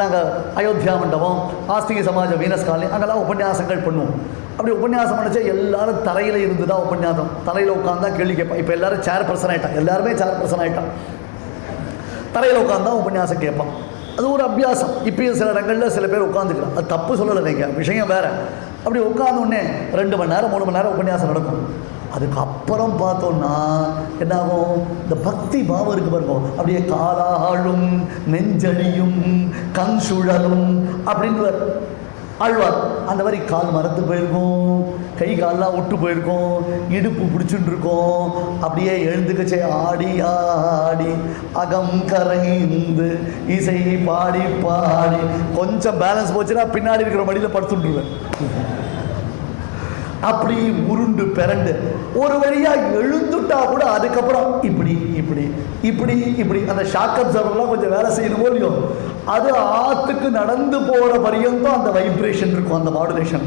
நாங்கள் அயோத்தியா மண்டபம், ஆஸ்திக சமாஜம், Venus colony, அங்கெல்லாம் உபன்யாசங்கள் பண்ணுவோம். அப்படி உபன்யாசம் பண்ணிச்சா எல்லாரும் தரையில் இருந்து தான் உபன்யாசம், தரையில் உட்காந்து தான் கேள்வி கேட்பான். இப்போ எல்லாரும் சேர் பர்சன் ஆகிட்டான், எல்லாருமே சேர் பர்சன் ஆகிட்டான். தரையில் உட்காந்து தான் உபன்யாசம் கேட்பான். அது ஒரு அபியாசம். இப்பயும் சில இடங்களில் சில பேர் உட்காந்துக்கிறான், அது தப்பு சொல்லலை, நீங்கள் விஷயம் வேறு. அப்படி உட்காந்தோடனே 2 மணி நேரம் 3 மணி நேரம் உபன்யாசம் நடக்கும். அதுக்கப்புறம் பார்த்தோன்னா என்னாகும், இந்த பக்தி பாவம் இருக்கு பாருங்க, அப்படியே காலாளும் நெஞ்சடியும் கண் சுழலும் அப்படின்னு ஆழ்வார். அந்த மாதிரி கால் மரத்து போயிருக்கும், கை காலெலாம் விட்டு போயிருக்கும், இடுப்பு பிடிச்சுட்டு இருக்கோம். அப்படியே எழுந்துக்கச்சே ஆடி ஆடி அகம் கரைந்து இசை பாடி பாடி கொஞ்சம் பேலன்ஸ் போச்சுன்னா பின்னாடி இருக்கிற மடியில் படுத்துட்டுருவேன். அப்படி உருண்டு பிறண்டு ஒரு வழியா எழுந்துட்டா கூட அதுக்கப்புறம் இப்படி இப்படி இப்படி இப்படி அந்த ஷாக் அப்சர்வர்லாம் கொஞ்சம் வேலை செய்யணுமோ இல்லையோ, அது ஆத்துக்கு நடந்து போற பரியந்தம் அந்த வைப்ரேஷன் இருக்கும், அந்த மாடுலேஷன்.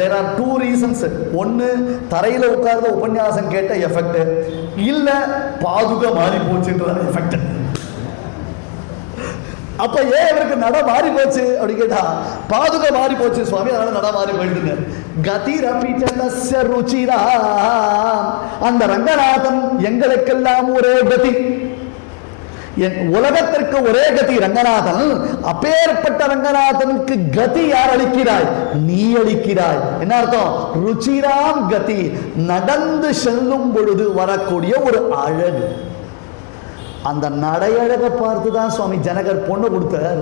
There are 2 reasons. ஒன்று தரையில் உட்கார்ந்த உபன்யாசம் கேட்ட எஃபெக்ட், இல்லை பாதுகா மாறி போச்சுன்ற எஃபெக்ட். அப்ப ஏன் இவருக்கு நட மாறி போச்சு அப்படி கேட்டா, பாதுகா மாறி போச்சு சுவாமி, அதனால நட மாறி போயிடுங்க. கதிரபிச்சலஸ்ய ருச்சிரா, அந்த ரங்கநாதன் எங்களுக்கெல்லாம் ஒரே கதி, உலகத்திற்கு ஒரே கதி ரங்கநாதன். அப்பேற்பட்ட ரங்கநாதனுக்கு கதி யார் அளிக்கிறாய்? நீ அளிக்கிறாய். என்ன அர்த்தம்? ருச்சிராம் கதி, நடந்து செல்லும் பொழுது வரக்கூடிய ஒரு அழகு. அந்த நடையழகை பார்த்து தான் சுவாமி ஜனகர் பொண்ணு கொடுத்தார்.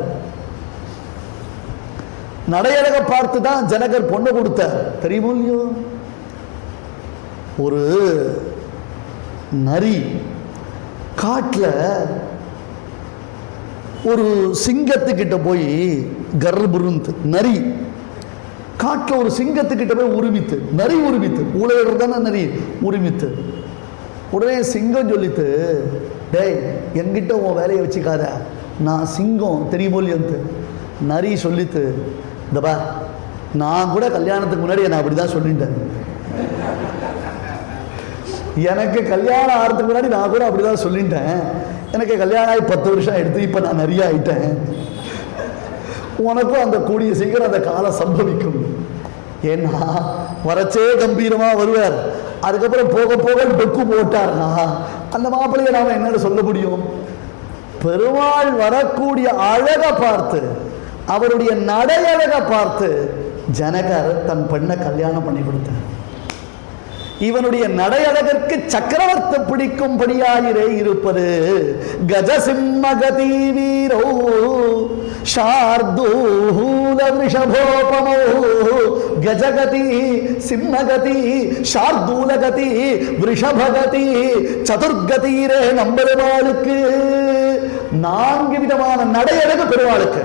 நடையழகை பார்த்து தான் ஜனகர் பொண்ணு கொடுத்தார், தெரியுமோ இல்லையோ? ஒரு நரி காட்டில் ஒரு சிங்கத்துக்கிட்ட போய் கர்ப்புருந்து, நரி காட்டில் ஒரு சிங்கத்துக்கிட்ட போய் உரிமித்து, நரி உரிமித்து, ஊழையிடுறதான நரி உரிமித்து. உடனே சிங்கம் சொல்லித்து, டேய் என்கிட்ட உன் வேலையை வச்சுக்காத, நான் சிங்கம் தெரியுமோ இல்லையன்ட்டு. நரி சொல்லித்து, இந்தப்பா நான் கூட கல்யாணத்துக்கு முன்னாடி நான் அப்படி தான் சொல்லிட்டேன், எனக்கு கல்யாணம் ஆகிறதுக்கு முன்னாடி நான் கூட அப்படி தான் சொல்லிட்டேன், எனக்கு கல்யாணம் ஆகி 10 வருஷம் எடுத்து இப்போ நான் நிறைய ஆயிட்டேன், உனக்கும் அந்த கூடிய சீக்கிரம் அந்த காலம் சம்பவிக்கும். ஏன்னா வரச்சே கம்பீரமாக வருவார், அதுக்கப்புறம் போக போக டொக்கு போட்டார்னா அந்த மாப்பிள்ளையை நாம என்னன்னு சொல்ல முடியும்? பெருமாள் வரக்கூடிய அழகை பார்த்து, அவருடைய நடையழகை பார்த்து ஜனகர் தன் பெண்ணை கல்யாணம் பண்ணி கொடுத்தார். இவனுடைய நடையழகற்கு சக்கரவர்த்தி பிடிக்கும்படியாயிரே இருப்பது கஜசிம்மகதி வீரோ ஷார்தூல விஷபோபமோ, கஜகதி சிம்மகதி ஷார்தூலகதி விஷபகதி சதுர்கதீரே நம்பெருமாளுக்கு 4 விதமான நடையழகு பெருமாளுக்கு.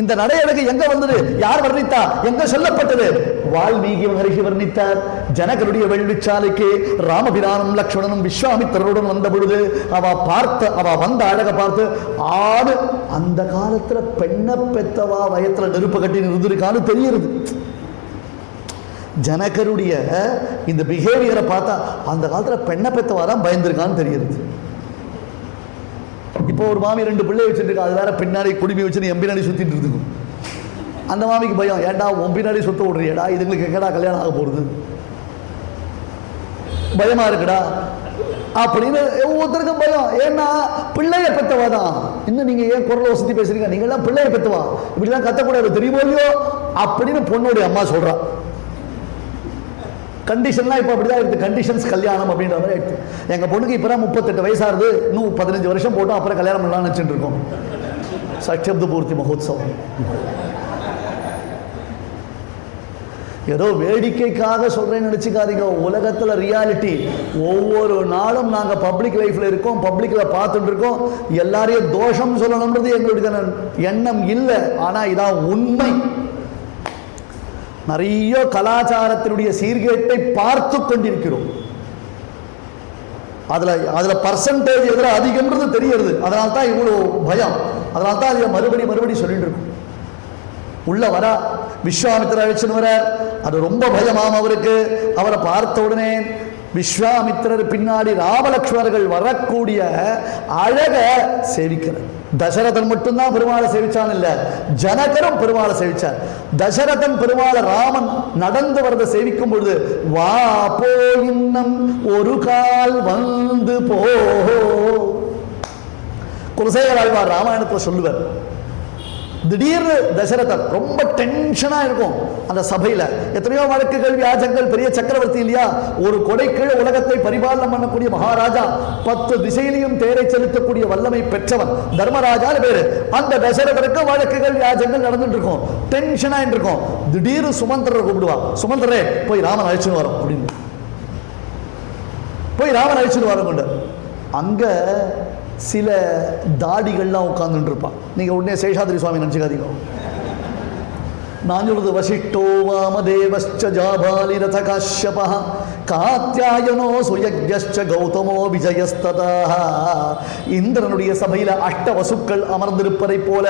இந்த நடையழகு எங்க வந்தது? யார் வர்ணித்தா? எங்க சொல்லப்பட்டது? வால்மீகி மகரிஷி வர்ணித்தார். ஜனகருடைய வெள்ளிச்சாலைக்கு ராமபிரானும் லக்ஷ்மணனும் விஸ்வாமித்திரருடன் வந்த பொழுது அவ வந்த அழகை பார்த்து ஆடு, அந்த காலத்துல பெண்ணை பெத்தவா வயத்துல நெருப்பு கட்டி இருந்திருக்கான்னு தெரியுது. ஜனகருடைய இந்த பிஹேவியரை பார்த்தா அந்த காலத்துல பெண்ணை பெத்தவா தான் பயந்துருக்கான்னு தெரியுது. இப்போ ஒரு மாமி 2 பிள்ளை வச்சுருக்கா, அது வேற பின்னாடி குடுமி வச்சுன்னு என் பின்னாடி சுத்திட்டு இருக்கும். அந்த மாமிக்கு பயம், ஏண்டா உன் பின்னாடி சுத்த விடுறியடா, இதுங்களுக்கு எங்கடா கல்யாணம் ஆக போறது, பயமா இருக்குடா அப்படின்னு ஒவ்வொருத்தருக்கும் பயம். ஏன்னா பிள்ளைய பெத்தவா தான். இன்னும் நீங்க ஏன் குரலை வசதி பேசுறீங்க, நீங்க எல்லாம் பிள்ளைய பெத்தவா, இப்படிலாம் கத்தக்கூடாது தெரியுமோ இல்லையோ அப்படின்னு பொண்ணுடைய அம்மா சொல்றா. கண்டிஷன்லாம் இப்போ அப்படிதான் இருக்குது, கண்டிஷன்ஸ் கல்யாணம் அப்படின்ற மாதிரி ஆயிடுச்சு. எங்கள் பொண்ணுக்கு இப்போ தான் 38 வயசாகுது, இன்னும் 15 வருஷம் போட்டோம் அப்புறம் கல்யாணம் பண்ணலாம்னு நினச்சிட்டு இருக்கோம். சட்சப்த பூர்த்தி மகோத்சவம். ஏதோ வேடிக்கைக்காக சொல்றேன்னு நினைச்சுக்காதீங்க. உலகத்துல ரியாலிட்டி. ஒவ்வொரு நாளும் நாங்க பப்ளிக் லைஃப்ல இருக்கோம், பப்ளிக்ல பார்த்துட்டு இருக்கோம். எல்லாரையும் தோஷம் சொல்லணும்ன்றது எங்களுடைய எண்ணம் இல்லை, ஆனா இதான் உண்மை. நிறைய கலாச்சாரத்தினுடைய சீர்கேட்டை பார்த்து கொண்டிருக்கிறோம். அதுல பர்சன்டேஜ் எதிர அதிகம்ன்றது தெரியுது. அதனால தான் இவ்வளவு பயம். அதனால தான் அதை மறுபடி சொல்லிட்டு இருக்கும். உள்ள வர விஸ்வாமித்திர அழைச்சுன்னு வர, அது ரொம்ப பயமாம் அவருக்கு. அவரை பார்த்த உடனே விஸ்வாமித்திரர் பின்னாடி ராமலக்ஷ்மணர்கள் வரக்கூடிய அழக சேவிக்கிறார். தசரதன் மட்டும்தான் பெருமாளை சேவிச்சான் இல்ல, ஜனகரும் பெருமாளை சேவிச்சார். தசரதன் பெருமாளை ராமன் நடந்து வரத சேவிக்கும் பொழுது வா போ இன்னம் ஒரு கால் வந்து போ, குலசேகர ஆழ்வார் ராமாயணத்துல சொல்லுவார். திடீர்னு தசரதன் ரொம்ப டென்ஷனா இருக்கும் அந்த சபையில. எத்தனையோ வழக்குகள் வியாஜங்கள், பெரிய சக்கரவர்த்தி இல்லையா, ஒரு கொடை கீழே உலகத்தை பரிபாலனம் பண்ணக்கூடிய மகாராஜா, 10 திசையிலையும் தேரை செலுத்தக்கூடிய வல்லமை பெற்றவன் தர்மராஜா பேரு. அந்த தசரதனுக்கு வழக்குகள் வியாஜங்கள் நடந்துட்டு இருக்கும், டென்ஷனா இருக்கும். திடீர்னு சுமந்திரரை கூப்பிடுவா, சுமந்திரே போய் ராமன் அழைச்சுன்னு வரோம் அப்படின்னு. போய் ராமன் அழைச்சுன்னு வரோம் கொண்டு அங்க சில தாடிகள்லாம் உட்கார்ந்துட்டு இருப்பான். நீங்க உடனே சேஷாதிரி சுவாமி நினைச்சுக்காதீங்க. நான் சொல்றது வசிஷ்டோ வாமதேவஸ்ச ஜாபாலி ரத காஷ்யபஹ காத்யாயனோ சுயக்யஸ்ச கௌதமோ விஜயஸ்ததா. இந்திரனுடைய சபையில 8 வசுக்கள் அமர்ந்திருப்பதை போல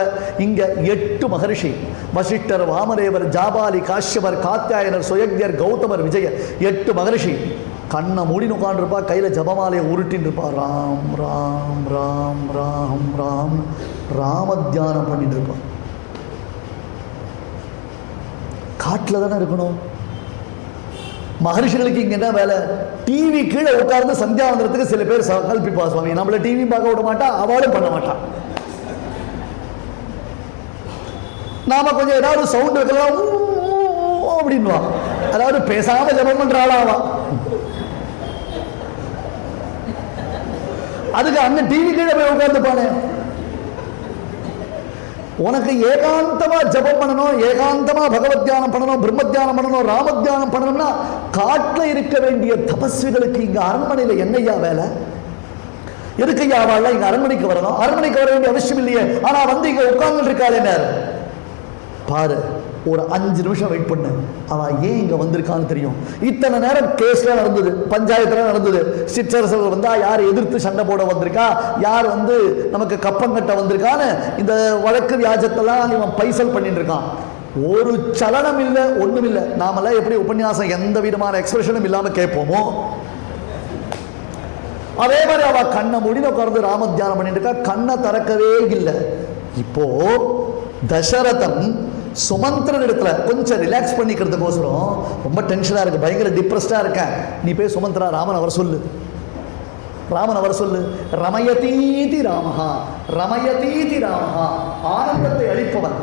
இங்க 8 மகர்ஷி, வசிஷ்டர், வாமதேவர், ஜாபாலி, காஷ்யபர், காத்யாயனர், சுயக்யர், கௌதமர், விஜய 8 மகர்ஷி கண்ணை மூடின்னு உட்காந்துருப்பா, கையில ஜபமாலையை உருட்டின்னு இருப்பா. ராம் ராம் ராம் ராம் ராம் ராம தியானம் பண்ணிட்டு இருப்பான். காட்டுல தானே இருக்கணும். மகர்ஷிகளுக்கு இங்க என்ன வேலை? டிவி கீழே உட்கார்ந்து சந்தியாவந்தனத்துக்கு சில பேர் கல்பிப்பா, சுவாமி நம்மள டிவி பார்க்க விட மாட்டா, அவளும் பண்ண மாட்டா. நாம கொஞ்சம் ஏதாவது சவுண்ட் வைக்கலாம் அப்படின்வா, அதாவது பேசாம ஜபம் பண்ற ஆளாவா. அதுக்கு அண்ணன் டிவி கீழே போய் உட்கார்ந்து பானே. உனக்கு ஏகாந்தமா ஜபம் பண்ணணும், ஏகாந்தமா பகவத் தியானம் பண்ணணும், பிரம்ம தியானம் பண்ணணும், ராம தியானம் பண்ணணும்னா காட்டுல இருக்க வேண்டிய தபஸ்விகளுக்கு இங்க அரண்மனையில என்னையா வேலை? எதுக்கையா வாழ இங்க அரண்மனைக்கு வரணும்? அரண்மனைக்கு வர வேண்டிய அவசியம் இல்லையே. ஆனா வந்து இங்க உட்கார்ந்து இருக்காளே பாரு, ஒரு 5 நிமிஷம் வெயிட் பண்ணு, அவன் ஏன் இங்க வந்திருக்கான்னு தெரியும். இத்தனை நேரம் கேஸ்ல நடந்தது, பஞ்சாயத்துல நடந்தது, சிற்றரசர்கள் வந்தா யார் எதிர்த்து சண்டை போட வந்திருக்கா, யார் வந்து நமக்கு கப்பங்கட்ட வந்திருக்கான்னு இந்த வழக்கு வியாஜத்தெல்லாம் இவன் பைசல் பண்ணிட்டு இருக்கான். ஒரு சலனம் இல்லை, ஒண்ணும் இல்லை. நாமெல்லாம் எப்படி உபன்யாசம் எந்த விதமான எக்ஸ்பிரஷனும் இல்லாம கேட்போமோ அதே மாதிரி அவ கண்ணை மூடி உட்கார்ந்து ராம தியானம் பண்ணிட்டு இருக்கா, கண்ணை திறக்கவே இல்லை. இப்போ தசரதன் சுமந்திரன் இடத்துல கொஞ்சம் ரிலாக்ஸ் பண்ணிக்கிறதுக்கோசரம் ரொம்ப டென்ஷனா இருக்கு, பயங்கர டிப்ரெஸ்டா இருக்கேன், நீ போய் சுமந்திரா ராமன் அவர் சொல்லு, ராமன் அவர் சொல்லு. ரமயதீதி ராமஹா, ரமயதீதி ராமஹா, ஆனந்தத்தை அளிப்பவன்,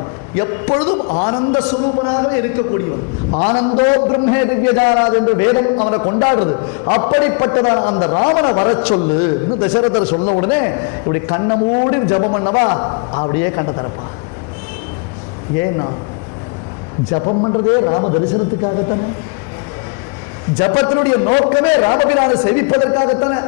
எப்பொழுதும் ஆனந்த சுரூபனாக இருக்கக்கூடியவன். ஆனந்தோ பிரம்மே திவ்யஜானாத் என்று வேதம் அவனை கொண்டாடுறது. அப்படிப்பட்டதான அந்த ராமனை வர சொல்லு. இன்னும் தசரதர் சொன்ன உடனே இப்படி கண்ணை மூடி ஜபம் பண்ணவா அப்படியே கண்ணை திறப்பா. ஏன்னா ஜபம் பண்றதே ராம தரிசனத்துக்காகத்தானே. ஜபத்தினுடைய நோக்கமே ராமபிரானை சேவிப்பதற்காகத்தானே.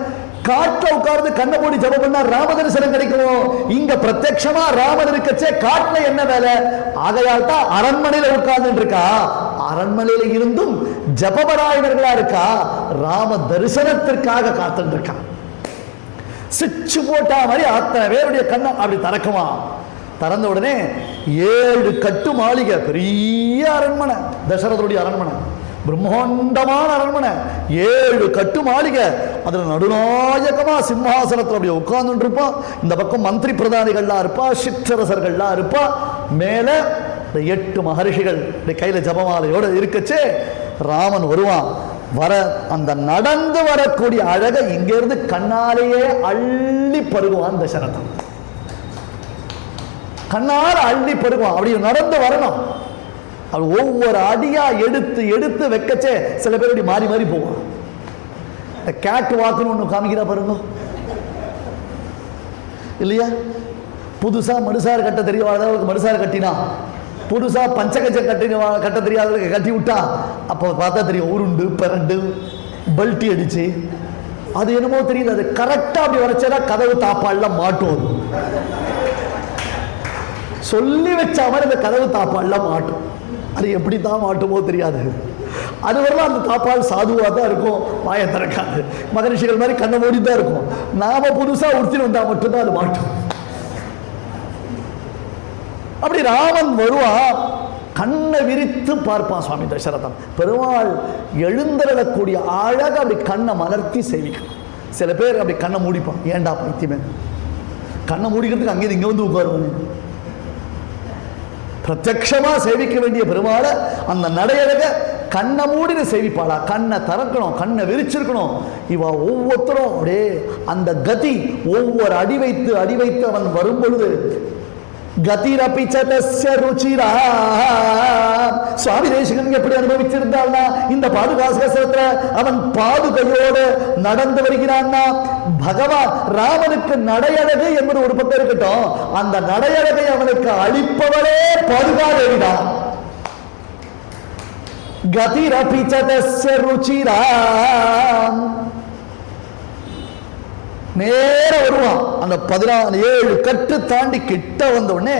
காட்டுல உட்கார்ந்து கண்ணை மூடி ஜபம் பண்ணா ராம தரிசனம் கிடைக்கும். இங்க பிரத்யட்சமா ராமன் இருக்கச்சே காட்டுல என்ன வேலை? ஆகையால் தான் அரண்மனையில உட்கார்ந்து இருக்கா. அரண்மனையில இருந்தும் ஜபபராயணர்களா இருக்கா, ராம தரிசனத்திற்காக காத்துட்டு இருக்கா. சுவிட்ச் போட்டா மாதிரி அத்தனை பேருடைய கண்ணை அப்படி திறக்குமா. திறந்த உடனே 7 கட்டு மாளிகை, பெரிய அரண்மனை, தசரதனுடைய அரண்மனை, பிரம்மாண்டமான அரண்மனை, 7 கட்டு மாளிகை. அதுல நடுநாயகமா சிம்ஹாசனத்தில் அப்படியே உட்கார்ந்து இருப்பா. இந்த பக்கம் மந்திரி பிரதானிகள்லாம் இருப்பா, சிற்றரசர்கள்லாம் இருப்பா. மேல 8 மகர்ஷிகள் கையில ஜபமாலையோட இருக்கச்சே ராமன் வருவான். வர அந்த நடந்து வரக்கூடிய அழக இங்க இருந்து கண்ணாலேயே அள்ளி பருகுவான் தசரதன். கண்ணால் அள்ளி பருகுவான். அப்படி நடந்து வரணும். அது ஒவ்வொரு அடியா எடுத்து எடுத்து வைக்கச்சே சில பேர் அப்படி மாறி மாறி போவான். கேட் வாக்குன்னு ஒண்ணு காமிக்கிறா பாருங்க இல்லையா? புதுசா மடுசார் கட்ட தெரியாதவர்களுக்கு மடுசார் கட்டினா, புதுசா பஞ்சகஜ கட்ட தெரியாதவர்களுக்கு கட்டி விட்டா, அப்போ பார்த்தா தெரியும் உருண்டு பிறண்டு பல்ட்டி அடிச்சு. அது என்னமோ தெரியல, அது கரெக்டா அப்படி வரைச்சா கதவு தாப்பால்லாம் மாட்டும். சொல்லி வச்ச மாதிரி அந்த கதவு தாப்பால்லாம் மாட்டும். அது எப்படி தான் மாட்டுமோ தெரியாது. அது வரலாம் அந்த தாப்பால் சாதுவாக தான் இருக்கும், வாயை திறக்காது. மகரிஷிகள் மாதிரி கண்ணை மூடி தான் இருக்கும். நாம புதுசா உடுத்திட்டு வந்தா மட்டும்தான் அது மாட்டும். அப்படி ராமன் வருவா, கண்ணை விரித்து பார்ப்பான் சுவாமி தசரதன். பெருமாள் எழுந்தரக்கூடிய அழக அப்படி கண்ணை மலர்த்தி சேவிக்கணும். சில பேர் அப்படி கண்ணை மூடிப்பான். ஏண்டா பைத்தியமே, கண்ணை மூடிக்கிறதுக்கு அங்கே இங்கே வந்து உட்காருவாங்க. பிரத்யக்ஷமா சேவிக்க வேண்டிய பெருமாளை அந்த நடையழக கண்ணை மூடின சேவிப்பாளா? கண்ணை திறக்கணும், கண்ணை விரிச்சிருக்கணும். இவ ஒவ்வொருத்தரும் அப்படியே அந்த கதி, ஒவ்வொரு அடி வைத்து அவன் வரும் பொழுது கதிரபிச்சதஸ்ய ருச்சிரா. சுவாமி தேசிகன் எப்படி அனுபவிச்சிருந்தாள்னா, இந்த பாதுகாசகத்துல அவன் பாதுகையோடு நடந்து வருகிறான்னா, பகவான் ராமனுக்கு நடையழகு என்பது ஒரு பக்கம் இருக்கட்டும், அந்த நடையழகை அவனுக்கு அளிப்பவளே பாதுகாதேவிதான். கதிரபிச்சதஸ்ய ருச்சிரா. நேர வருவான். அந்த 17 கட்டு தாண்டி கிட்ட வந்த உடனே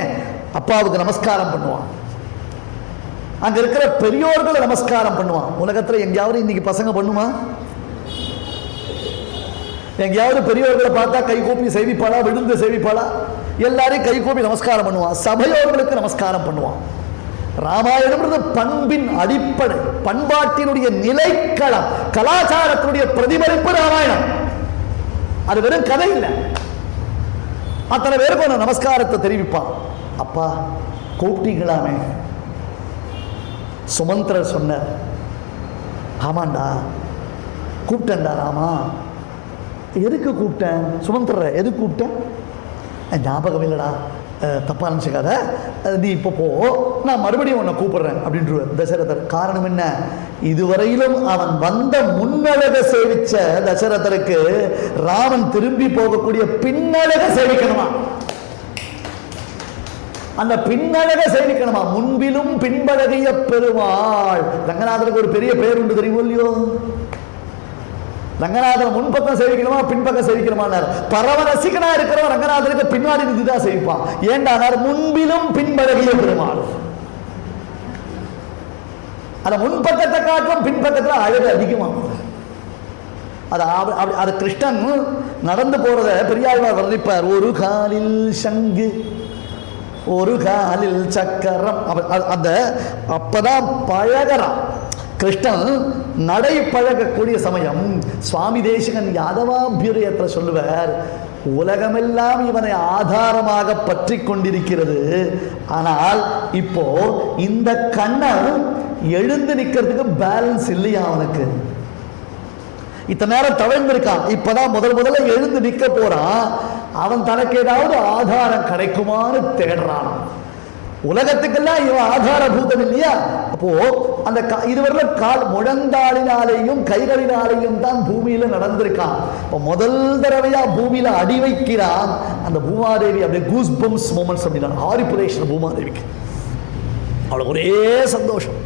அப்பாவுக்கு நமஸ்காரம் பண்ணுவான். அங்க இருக்கிற பெரியோர்களை நமஸ்காரம் பண்ணுவான். உலகத்துல எங்கேயாவது இன்னைக்கு பசங்க பண்ணுமா? எங்கேயாவது பெரியோர்களை பார்த்தா கை கூப்பி சேவிப்பாளா? விழுந்து சேவிப்பாளா? எல்லாரையும் கை கூப்பி நமஸ்காரம் பண்ணுவான். சபையோர்களுக்கு நமஸ்காரம் பண்ணுவான். ராமாயணம் பண்பின் அடிப்படை, பண்பாட்டினுடைய நிலைக்களம், கலாச்சாரத்தினுடைய பிரதிபலிப்பு ராமாயணம். அது வெறும் கதை இல்லை. அத்தனை பேருக்கு நமஸ்காரத்தை தெரிவிப்பான். அப்பா கூப்பிட்டீங்களாமே? சுமந்திரர் சொன்னார், ஆமாண்டா கூப்பிட்டேன்டா ராமா. எதுக்கு கூப்பிட்டேன்? சுமந்திரரை எதுக்கு கூப்பிட்டேன்? ஞாபகம் இல்லைடா, தப்பா நினச்சிக்காத, நீ இப்போ போ, நான் மறுபடியும் உன்னை கூப்பிடுறேன் அப்படின்ற தசரதர். காரணம் என்ன? இதுவரையிலும் அவன் வந்த முன்னழக சேவிச்ச தசரதருக்கு ராமன் திரும்பி போகக்கூடிய பின்னழக சேவிக்கணுமா? அந்த பின்னழக சேவிக்கணுமா? முன்பிலும் பின்பழகிய பெருமாள். ரங்கநாதருக்கு ஒரு பெரிய பேர் உண்டு, தெரியுமோ இல்லையோ? ரங்கநாதன் முன்பக்கம் சேவிக்கணுமா பின்பக்கம் சேவிக்கணுமானார். பரவரசிகனா இருக்கிறவன் ரங்கநாதனுக்கு பின்னாடி இருந்துதான் சேவிப்பான். ஏண்டானார்? முன்பிலும் பின்பழகிய பெருமாள். அந்த முன்பக்கத்தை காட்டும் பின்பக்கத்துல அழகு அதிகமாகும். அது கிருஷ்ணன் நடந்து போறத பெரியாழ்வார் வர்ணிப்பார். ஒரு காலில் சங்கு, ஒரு காலில் சக்கரம். அந்த அப்பதான் பழகறான் கிருஷ்ணன். நடை பழகக்கூடிய சமயம் சுவாமி தேசிகன் யாதவாபியுதயத்தில் சொல்லுவார், உலகமெல்லாம் இவனை ஆதாரமாக பற்றி கொண்டிருக்கிறது. ஆனால் இப்போ இந்த கண்ணன் எழுந்து நிற்கிறதுக்கு பேலன்ஸ் இல்லையா அவனுக்கு? இத்தனை நேரம் தவழ்ந்திருக்கான், இப்பதான் முதல்ல எழுந்து நிற்க போறான். அவன் தனக்கு ஏதாவது ஆதாரம் கிடைக்குமான்னு தேடுறான். உலகத்துக்கெல்லாம் இவன் ஆதாரபூதம் இல்லையா? அப்போ அந்த இதுவரை கால் முழந்தாளினாலேயும் கைகளினாலேயும் தான் பூமியில நடந்திருக்கான். இப்போ முதல் தடவையா பூமியில அடி வைக்கிறான். அந்த பூமாதேவி அப்படியே கூஸ் பம்ஸ் மூமெண்ட்ஸ் அப்படின்னா ஆரிபுரேஷன் பூமாதேவிக்கு அவளுக்கு ஒரே சந்தோஷம்.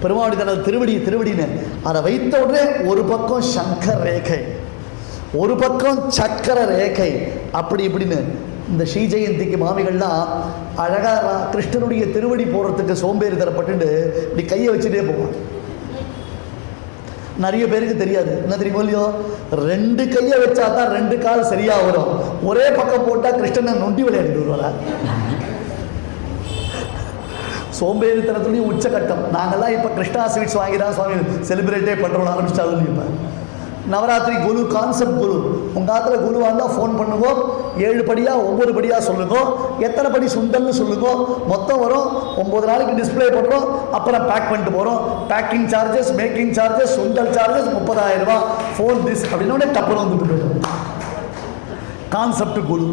பெருமாளுக்கு தனது திருவடின்னு அதை வைத்த உடனே ஒரு பக்கம் சங்கர ரேகை, ஒரு பக்கம் சக்கர ரேகை, அப்படி இப்படின்னு இந்த ஸ்ரீ ஜெயந்திக்கு மாமிகள்லாம் அழகா கிருஷ்ணனுடைய திருவடி போடுறதுக்கு சோம்பேறி தரப்பட்டு இப்படி கையை வச்சுட்டே போவான். நிறைய பேருக்கு தெரியாது, என்ன தெரியுமோ இல்லையோ, 2 கையை வச்சா தான் 2 கால் சரியா வரும். ஒரே பக்கம் போட்டா கிருஷ்ணனை நொண்டி விளையாடிட்டு வருவாரா? சோம்பேறித்தனத்துடைய உச்சகட்டம். நாங்கள்லாம் இப்போ கிருஷ்ணா ஸ்வீட்ஸ் வாங்கி தான் சுவாமி செலிப்ரேட்டே பண்ணுறோம் ஆரம்பிச்சிட்டாலும். இப்போ நவராத்திரி குரு கான்செப்ட் குரு, உங்கள் காலத்தில் குருவாக இருந்தால் ஃபோன் பண்ணுவோம், 7 படியாக 9 படியாக சொல்லுங்க, எத்தனை படி சுண்டல்னு சொல்லுங்க, மொத்தம் வரும் 9 நாளைக்கு டிஸ்பிளே பண்ணுறோம், அப்புறம் பேக் பண்ணிட்டு போகிறோம். பேக்கிங் சார்ஜஸ், மேக்கிங் சார்ஜஸ், சுண்டல் சார்ஜஸ் 30,000 ரூபா, ஃபோன் திஸ் அப்படின்னு டப்புன்னு வந்துட்டு போயிட்டோம். கான்செப்ட் குரு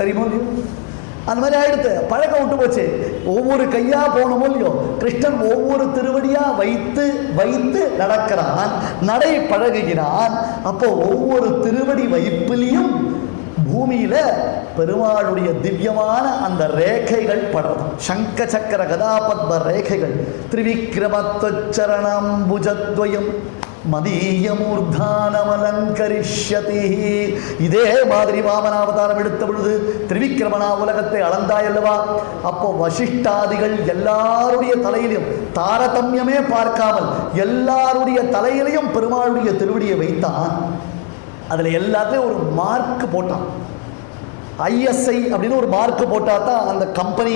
தெரியுமோ இல்லையோ? அந்த மாதிரி ஆயிடுத்து, பழக்கம் விட்டு போச்சு. ஒவ்வொரு கையா போனமோ இல்லையோ, கிருஷ்ணன் ஒவ்வொரு திருவடியா வைத்து வைத்து நடக்கிறான், நடை பழகுகிறான். அப்போ ஒவ்வொரு திருவடி வைப்பிலையும் பூமியில பெருமாளுடைய திவ்யமான அந்த ரேகைகள் படுறது. சங்க சக்கர கதாபத்ம ரேகைகள். திரிவிக்ரமத்வச்சரணம் புஜத்வயம் மதீயமூர்தானமலங்கரிஷ்யதி. இதே மாதிரி வாமனாவதாரம் எடுத்த பொழுது திரிவிக்ரமனா உலகத்தை அளந்தாயல்லவா? அப்போ வசிஷ்டாதிகள் எல்லாருடைய தலையிலும் தாரதமியமே பார்க்காமல் எல்லாருடைய தலையிலையும் பெருமாளுடைய திருவடியை வைத்தான். அதுல எல்லாத்தையும் ஒரு மார்க் போட்டான். ISI அப்படின்னு ஒரு மார்க் போட்டா தான் அந்த கம்பெனி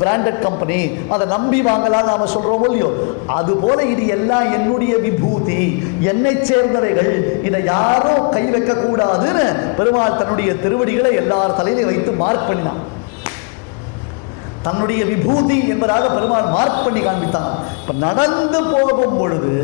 பிராண்டட் கம்பெனி, அதை நம்பி வாங்கலாம் நாம சொல்றோம் இல்லையோ, அதுபோல இது எல்லாம் என்னுடைய விபூதி, என்னை சேர்ந்தவைகள், இதை யாரும் கை வைக்க கூடாதுன்னு பெருமாள் தன்னுடைய திருவடிகளை எல்லார் தலையில வைத்து மார்க் பண்ணினான். தன்னுடைய விபூதி என்பதாக பெருமாள் மார்க் பண்ணி காண்பித்தான். இப்ப நடந்து போகும் பொழுது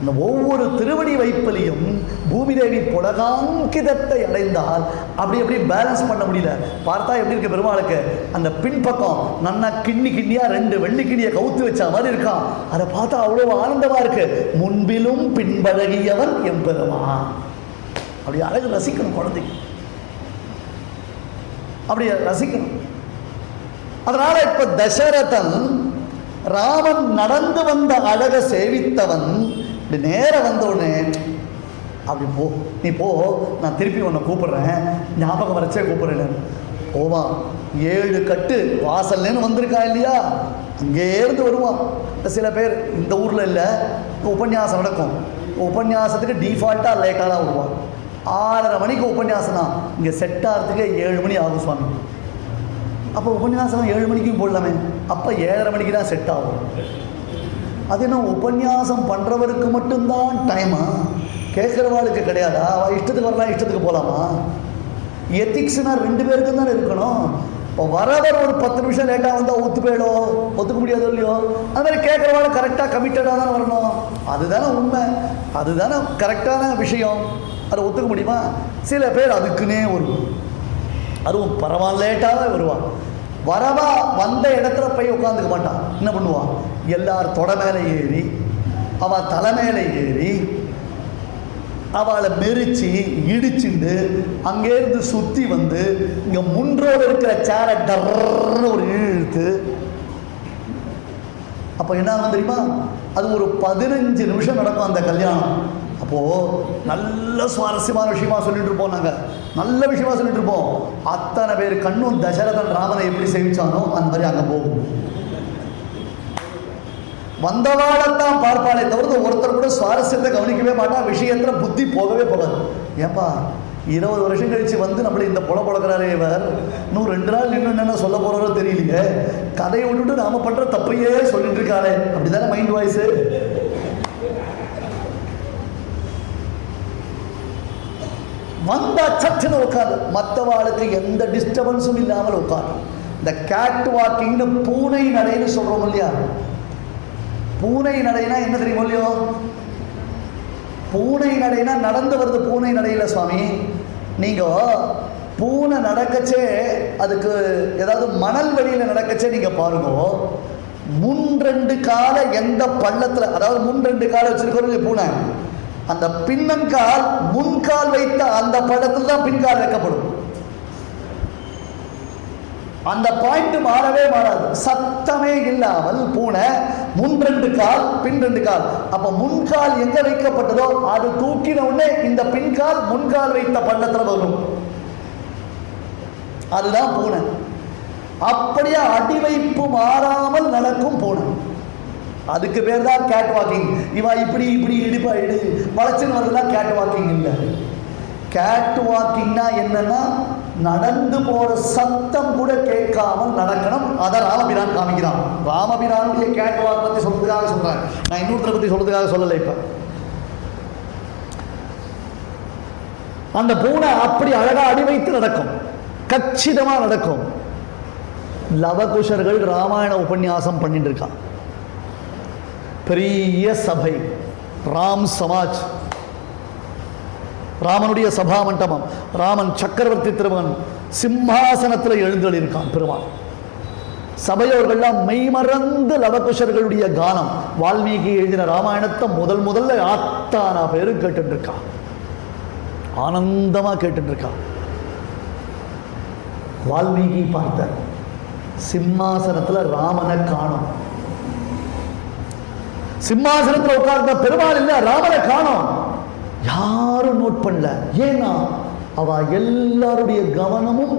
இந்த ஒவ்வொரு திருவடி வைப்பிலையும் பூமி தேவி புலகாங்கிதத்தை அடைந்தால் அப்படி பேலன்ஸ் பண்ண முடியல. பார்த்தா எப்படி இருக்கு பெருமாளுக்கு, அந்த பின்பக்கம் நன்னா கிண்ணியா 2 வெள்ளி கிண்ணியை கவுத்து வச்ச மாதிரி இருக்கான். அதை பார்த்தா அவ்வளவு ஆனந்தமா இருக்கு. முன்பிலும் பின்பழகியவன் எம்பெருமான். அப்படி அழகு ரசிக்கணும் குழந்தைக்கு, அப்படி ரசிக்கணும். அதனால இப்ப தசரதன் ராமன் நடந்து வந்த அழக சேவித்தவன் நேர வந்த உடனே அப்படி போ, நீ போ, நான் திருப்பி உன்னை கூப்பிடுறேன், ஞாபகம் வரைச்சே கூப்பிடுறேன். போவான். 7 கட்டு வாசல்லேன்னு வந்திருக்கா இல்லையா, அங்கே இருந்து வருவான். சில பேர் இந்த ஊரில் இல்லை, உபன்யாசம் நடக்கும், உபன்யாசத்துக்கு டிஃபால்ட்டாக லேட்டாக தான் வருவான். 6:30 மணிக்கு உபன்யாசம் தான், இங்கே செட் ஆகிறதுக்கு 7 மணி ஆகும் சுவாமி. அப்போ உபன்யாசம் 7 மணிக்கும் போடலாமே, அப்போ 7:30 மணிக்கு தான் செட் ஆகும். அது என்ன உபன்யாசம் பண்ணுறவருக்கு மட்டும்தான் டைமா, கேட்குறவாளுக்கு கிடையாதா? அவள் இஷ்டத்துக்கு வரலாம், இஷ்டத்துக்கு போகலாமா? எத்திக்ஸ்னா 2 பேருக்கும் தானே இருக்கணும். இப்போ வரவர் ஒரு 10 நிமிஷம் லேட்டாக வந்தால் ஒத்து போயிடும், ஒத்துக்க முடியாது இல்லையோ. அது மாதிரி கேட்குறவாள் கரெக்டாக கமிட்டடாக தானே வரணும். அதுதானே உண்மை, அதுதானே கரெக்டான விஷயம். அதை ஒத்துக்க முடியுமா? சில பேர் அதுக்குன்னே வருவோம், அதுவும் பரவாயில்ல லேட்டாகவே வருவான். வரவா வந்த இடத்துல போய் உட்காந்துக்க மாட்டான். என்ன பண்ணுவான், எல்லார் தொட மேலே ஏறி, அவள் தலை மேலே ஏறி, அவளை மெரிச்சு இடிச்சுண்டு அங்கேருந்து சுற்றி வந்து இங்கே முன்றோடு இருக்கிற சேரை டர்ன்னு ஒரு இழுத்து, அப்போ என்ன ஆகும் தெரியுமா, அது ஒரு 15 நிமிஷம் நடக்கும் அந்த கல்யாணம். அப்போது நல்ல சுவாரஸ்யமான விஷயமா சொல்லிட்டு இருப்போம், நாங்கள் நல்ல விஷயமா சொல்லிட்டு இருப்போம். அத்தனை பேர் கண்ணும் தசரதன் ராமனை எப்படி சேவிச்சானோ அந்த மாதிரி அங்கே போகும். வந்தவாடத்தான் பார்ப்பாளே தவிர்த்து ஒருத்தர் கூட சுவாரஸ்யத்தை கவனிக்கவே மாட்டான், விஷயத்தில் புத்தி போகவே போகாது. ஏன்பா 20 வருஷம் கழிச்சு வந்து நம்மளை இந்த பொழக்கிறாரே இவர், இன்னும் 2 நாள் இன்னும் என்னென்ன சொல்ல போறாரோ தெரியலையே, கதையை விட்டுட்டு நாம பண்ற தப்பையே சொல்லிட்டு இருக்காளே, அப்படிதானே மைண்ட் வாய்ஸ். வந்தா சட்டுன்னு உட்காரு, மற்றவாளுக்கு எந்த டிஸ்டர்பன்ஸும் இல்லாமல் உட்காரு. இந்த கேட் வாக்கிங்னு பூனை நடைன்னு சொல்றோம் இல்லையா, பூனை நடைனா என்ன தெரியுமோ இல்லையோ, பூனை நடைனா நடந்து வருது பூனை நடையில சுவாமி. நீங்க பூனை நடக்கச்சே, அதுக்கு ஏதாவது மணல் வெளியில நடக்கச்சே நீங்க பாருங்க, முன் 2 காலை எந்த பள்ளத்துல, அதாவது முன் 2 காலை வச்சிருக்கோம் பூனை, அந்த பின்னங்கால் முன்கால் வைத்த அந்த படத்தில் தான் பின்கால் வைக்கப்படும். அந்த பாயிண்ட் மாறவே மாறாது, சத்தமே இல்லாமல் பூனை முன் 2 கால் பின் 2 கால். அப்ப முன்கால் எங்க வைக்கப்பட்டதோ அது தூக்கின உடனே இந்த பின்கால் முன்கால் வைத்த பள்ளத்துல வரும். அதுதான் பூனை. அப்படியே அடிவைப்பு மாறாமல் நடக்கும் பூனை, அதுக்கு பேர் தான் கேட் வாக்கிங். இவன் இப்படி இடிப்பா இடி வளர்ச்சின்னு வருதுலாம் கேட் வாக்கிங் இல்லை. கேட் வாக்கிங்னா என்னன்னா, நடந்து போற சத்தம் கூட கேட்காமல் நடக்கணும். அதை ராமபிரான் காமிக்கிறான். ராமபிரானுடைய கேட் வாக் பத்தி சொல்றதுக்காக சொல்றேன், நான் இன்னொருத்தரை பத்தி சொல்றதுக்காக சொல்லலை. இப்ப அந்த பூனை அப்படி அழகா அடி வைத்து நடக்கும், கச்சிதமா நடக்கும். லவகுஷர்கள் ராமாயண உபன்யாசம் பண்ணிட்டு இருக்கான். பெரிய சபை, ராம் சமாஜ், ராமனுடைய சபா மண்டபம், ராமன் சக்கரவர்த்தி திருமகன் சிம்மாசனத்தில் எழுந்தொழி இருக்கான் பெருமாள். சபையோர்கள்லாம் மெய்மறந்து லவகுஷர்களுடைய கானம், வால்மீகி எழுதின ராமாயணத்தை முதல்ல ஆத்தானா பேரு கேட்டு இருக்கான், ஆனந்தமா கேட்டு இருக்கான். வால்மீகி பார்த்த சிம்மாசனத்தில் ராமனை காணும், சிம்மாசனத்தில் உட்கார்ந்த பெருமாள் இல்ல, ராமனை காணோம். யாரும் நோட் பண்ணல. ஏன்னா அவ எல்லாருடைய கவனமும்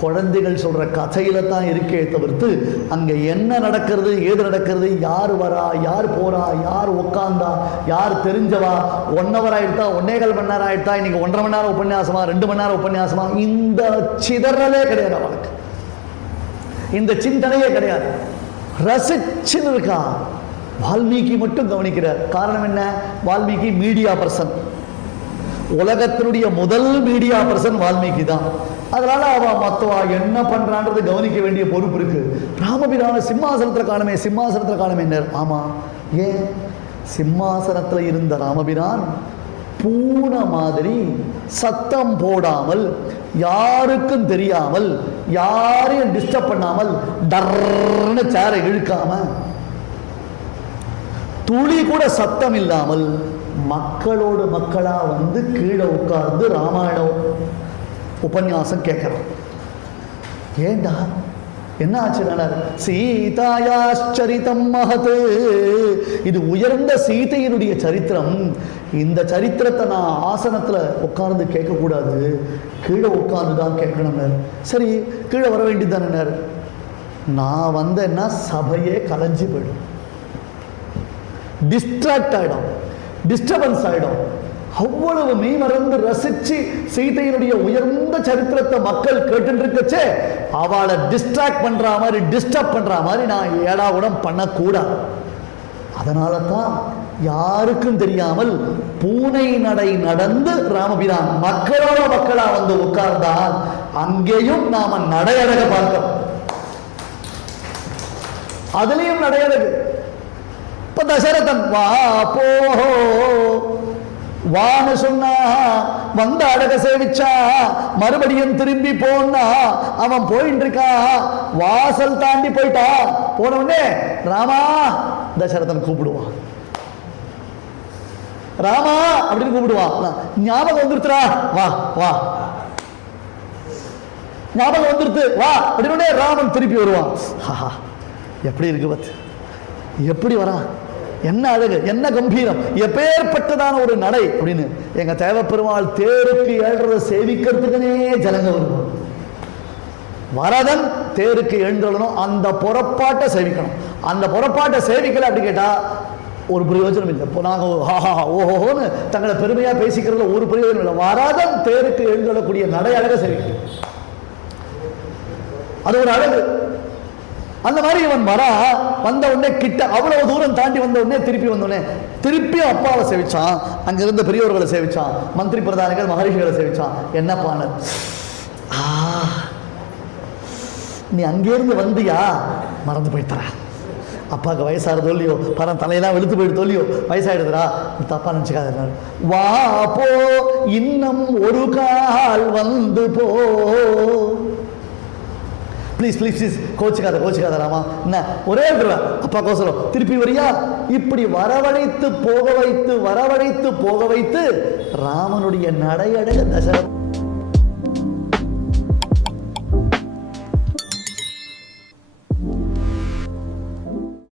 குழந்தைகள் சொல்ற கதையில தான் இருக்கே தவிர்த்து அங்க என்ன நடக்கிறது, ஏது நடக்கிறது, யார் வரா, யார் போறா, யார் உட்கார்ந்தா, யார் தெரிஞ்சவா, 1 hour ஆயிட்டா, 1.25 மணி நேரம் ஆயிட்டா, இன்னைக்கு 1.5 மணி நேரம் உபன்யாசமா, 2 மணி நேரம் உபன்யாசமா, இந்த சிதறலே கிடையாது அவளுக்கு. இந்த சிந்தனையே கிடையாது. ரசிச்சுன்னு இருக்கா. வால்மீகி மட்டும் கவனிக்கிறார். காரணம் என்ன? Valmiki media person. உலகத்தினுடைய முதல் மீடியா பர்சன் வால்மீகி தான். அதனால அவ மத்தவா என்ன பண்றான்றது கவனிக்க வேண்டிய பொறுப்பு இருக்கு. ராமபிரான சிம்மாசனத்துல காணுமே, சிம்மாசனத்துல காணுமே. ஆமா, ஏன்? சிம்மாசனத்துல இருந்த ராமபிரான் பூனை மாதிரி சத்தம் போடாமல், யாருக்கும் தெரியாமல், யாரையும் டிஸ்டர்ப் பண்ணாமல், டர்னு சேரை இழுக்காம, துளி கூட சத்தம் இல்லாமல் மக்களோடு மக்களா வந்து கீழே உட்கார்ந்து ராமாயணம் உபன்யாசம் கேட்கிறான். ஏண்டா என்ன ஆச்சு? சீதாயாச்சரிதம் மகத். இது உயர்ந்த சீதையினுடைய சரித்திரம். இந்த சரித்திரத்தை நான் ஆசனத்துல உட்கார்ந்து கேட்கக்கூடாது, கீழே உட்கார்ந்து தான் கேட்கணும். சரி, கீழே வர வேண்டியதான. நான் வந்தேன்னா சபையே கலைஞ்சு போயிடும், டிஸ்ட்ராக்ட் ஆயிடும், டிஸ்டர்பன்ஸ் ஆயிடும். அவ்வளவு மெய்மறந்து ரசிச்சு சீதையினுடைய உயர்ந்த சரித்திரத்தை மக்கள் கேட்டு இருக்கச்சே அவளை டிஸ்ட்ராக்ட் பண்ற மாதிரி, டிஸ்டர்ப் பண்ற மாதிரி நான் ஏடாகுடம் பண்ணக்கூடாது. அதனால தான் யாருக்கும் தெரியாமல் பூனை நடை நடந்து ராமபிரான் மக்களோட மக்களா வந்து உட்கார்ந்தால் அங்கேயும் நாம நடையழக பார்க்கிறோம். அதுலயும் நடையழகு. இப்ப தசரதன் வா போ வான்னு சொன்னா, வந்த அழக சேவிச்சா, மறுபடியும் திரும்பி போனா, அவன் போயிட்டு இருக்கா, வாசல் தாண்டி போயிட்டா. போன உடனே ராமா தசரதன் கூப்பிடுவான். ராமா அப்படின்னு கூப்பிடுவான். ஞாபகம் வந்துருத்துறா, வா வா, ஞாபகம் வந்துருத்து, வா அப்படின்னு ராமன் திருப்பி வருவான். எப்படி இருக்கு பத்து, எப்படி வரா, என்ன அழகு, என்ன கம்பீரம், எப்பேற்பட்டதான ஒரு நடை அப்படின்னு. எங்க தேவப்பெருமாள் தேருக்கு ஏழ்றத சேவிக்கிறதுக்குனே ஜனங்க வருவோம். வரதன் தேருக்கு எழுந்தணும், அந்த புறப்பாட்டை சேவிக்கணும். அந்த புறப்பாட்டை சேவிக்கல அப்படி கேட்டா ஒரு பிரயோஜனம் இல்லை. இப்போ நாங்கள் ஓஹோன்னு தங்களை பெருமையா பேசிக்கிறதுல ஒரு பிரயோஜனம் இல்லை. வரதன் தேருக்கு எழுந்தக்கூடிய நடை அழக சேவிக்கணும், அது ஒரு அழகு. அந்த மாதிரி இவன் வரா, வந்த உடனே கிட்ட அவ்வளவு தூரம் தாண்டி வந்த உடனே திருப்பி வந்த உடனே திருப்பியும் அப்பாவை சேவிச்சான், அங்க இருந்த பெரியவர்களை சேவிச்சான், மந்திரி பிரதானிகள் மகரிஷிகளை சேவிச்சான். என்ன பான, நீ அங்கிருந்து வந்தியா, மறந்து போய்த்தர, அப்பாவுக்கு வயசாகிறது இல்லையோ, பரம் தலையெல்லாம் வெளுத்து போயிடுதோ இல்லையோ, வயசாயிடுதுரா, தப்பா நினைச்சுக்காத, வா போ, இன்னும் ஒரு கால் வந்து போ. ப்ளீஸ் ப்ளீஸ் ப்ளீஸ், கோச்சுக்காத கோச்சுக்காத ராமா, என்ன ஒரே அப்பா கோசரம் திருப்பி வரியா. இப்படி வரவழைத்து போக வைத்து, வரவழைத்து போக வைத்து ராமனுடைய நடையடைய தசரதன்